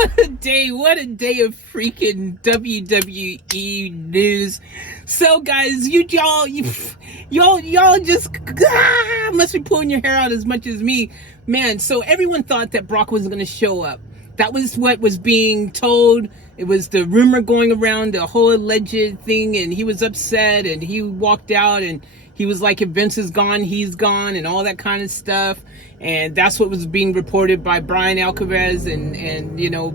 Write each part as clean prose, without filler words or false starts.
What a day. What a day of freaking WWE news. So guys, y'all just must be pulling your hair out as much as me. Man, so everyone thought that Brock wasn't going to show up. That was what was being told. It was the rumor going around, the whole alleged thing, and he was upset and he walked out and he was like, if Vince is gone, he's gone, and all that kind of stuff. And that's what was being reported by Brian Alcaraz and you know,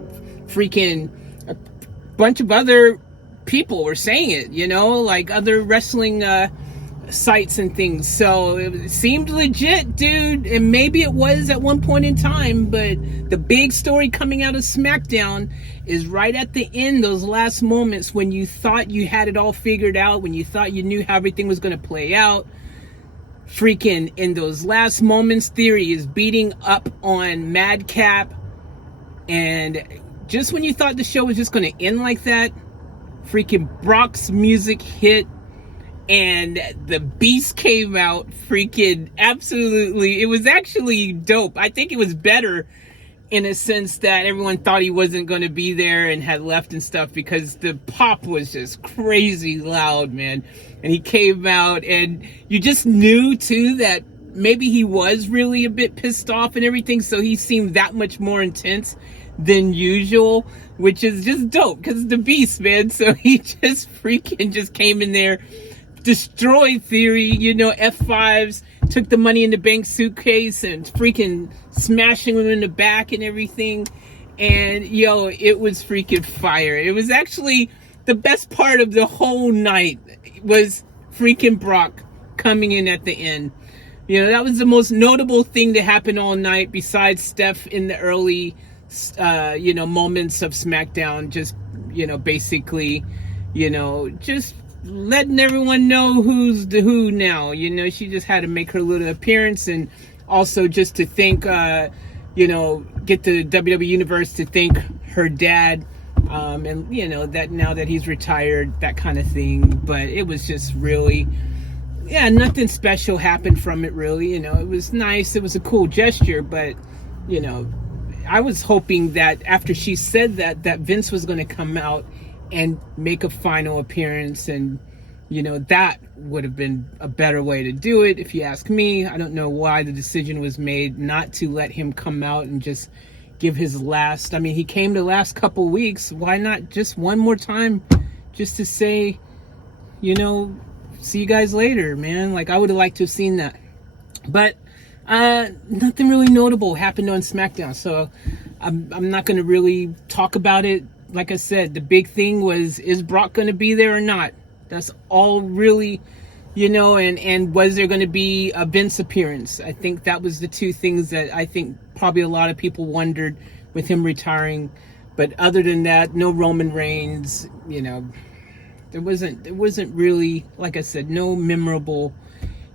freaking a bunch of other people were saying it, you know, like other wrestling sites and things. So it seemed legit, dude, and maybe it was at one point in time, but the big story coming out of Smackdown is right at the end, those last moments when you thought you had it all figured out, when you thought you knew how everything was going to play out. Freaking in those last moments, Theory is beating up on Madcap, and just when you thought the show was just going to end like that, freaking Brock's music hit and the Beast came out. Freaking absolutely, it was actually dope. I think it was better in a sense that everyone thought he wasn't going to be there and had left and stuff, because the pop was just crazy loud, man. And he came out and you just knew too that maybe he was really a bit pissed off and everything, so he seemed that much more intense than usual, which is just dope because the Beast, man. So he just freaking just came in there, destroyed Theory, you know, F5s, took the Money in the Bank suitcase and freaking smashing him in the back and everything. And yo, it was freaking fire. It was actually the best part of the whole night was freaking Brock coming in at the end. You know, that was the most notable thing to happen all night, besides Steph in the early you know, moments of SmackDown, just, you know, basically, you know, just letting everyone know who's the who now. You know, she just had to make her little appearance, and also just to thank you know, get the WWE Universe to thank her dad, and you know, that now that he's retired, that kind of thing. But it was just really, yeah, nothing special happened from it really. You know, it was nice, it was a cool gesture, but you know, I was hoping that after she said that Vince was going to come out and make a final appearance, and you know, that would have been a better way to do it if you ask me. I don't know why the decision was made not to let him come out and just give his last. I mean, he came the last couple weeks, why not just one more time, just to say, you know, see you guys later, man. Like, I would have liked to have seen that. But nothing really notable happened on SmackDown, so I'm not going to really talk about it. Like I said, the big thing was, is Brock going to be there or not? That's all really, you know, and was there going to be a Vince appearance? I think that was the two things that I think probably a lot of people wondered with him retiring. But other than that, no Roman Reigns, you know, there wasn't really, like I said, no memorable,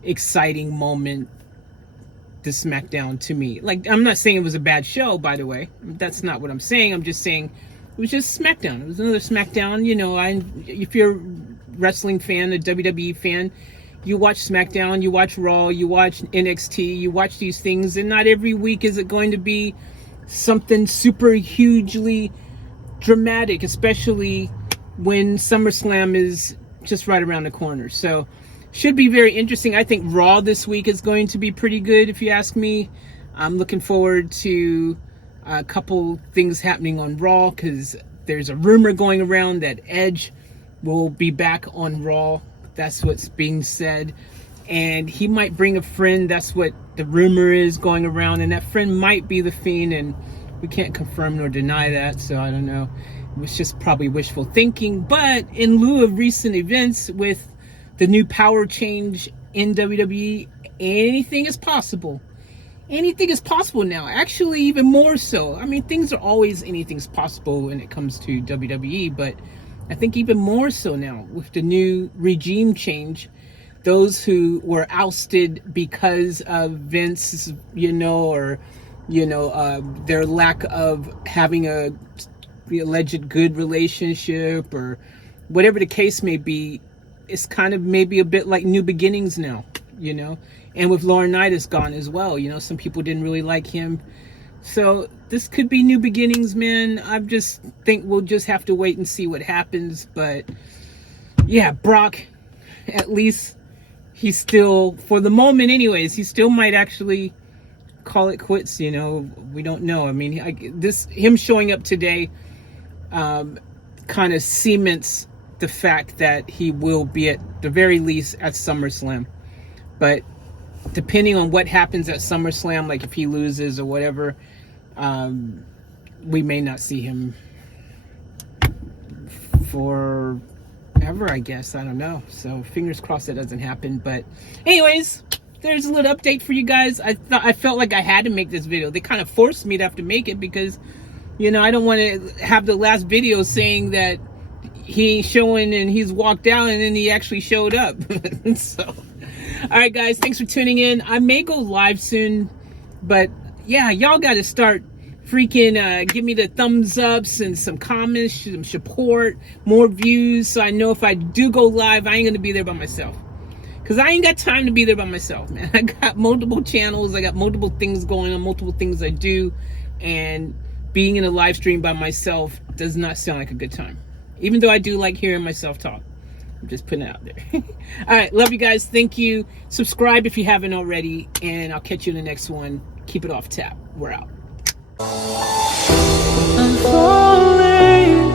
exciting moment to SmackDown to me. Like, I'm not saying it was a bad show, by the way. That's not what I'm saying. I'm just saying it was just SmackDown. It was another SmackDown. You know, if you're a wrestling fan, a WWE fan, you watch SmackDown, you watch Raw, you watch NXT, you watch these things, and not every week is it going to be something super hugely dramatic, especially when SummerSlam is just right around the corner. So should be very interesting. I think Raw this week is going to be pretty good, if you ask me. I'm looking forward to a couple things happening on Raw, because there's a rumor going around that Edge will be back on Raw. That's what's being said. And he might bring a friend. That's what the rumor is going around. And that friend might be The Fiend, and we can't confirm nor deny that, so I don't know. It was just probably wishful thinking. But in lieu of recent events with the new power change in WWE, anything is possible. Anything is possible now. Actually, even more so. I mean, things are always, anything's possible when it comes to WWE, but I think even more so now with the new regime change. Those who were ousted because of Vince, you know, or, you know, their lack of having a alleged good relationship, or whatever the case may be, it's kind of maybe a bit like new beginnings now, you know. And with Laurinaitis gone as well, you know, some people didn't really like him. So this could be new beginnings, man. I just think we'll just have to wait and see what happens. But yeah, Brock, at least he's still, for the moment anyways, he still might actually call it quits. You know, we don't know. I mean, him showing up today kind of cements the fact that he will be at the very least at SummerSlam. But depending on what happens at SummerSlam, like if he loses or whatever, we may not see him forever, I guess. I don't know. So fingers crossed that doesn't happen. But anyways, there's a little update for you guys. I felt like I had to make this video. They kind of forced me to have to make it because, you know, I don't want to have the last video saying that he ain't showing and he's walked out and then he actually showed up. So, all right, guys, thanks for tuning in. I may go live soon, but yeah, y'all got to start freaking give me the thumbs ups and some comments, some support, more views, so I know if I do go live, I ain't gonna be there by myself. Because I ain't got time to be there by myself, man. I got multiple channels, I got multiple things going on, multiple things I do, and being in a live stream by myself does not sound like a good time. Even though I do like hearing myself talk. I'm just putting it out there. All right, love you guys. Thank you. Subscribe if you haven't already, and I'll catch you in the next one. Keep it off tap. We're out. I'm falling.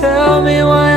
Tell me why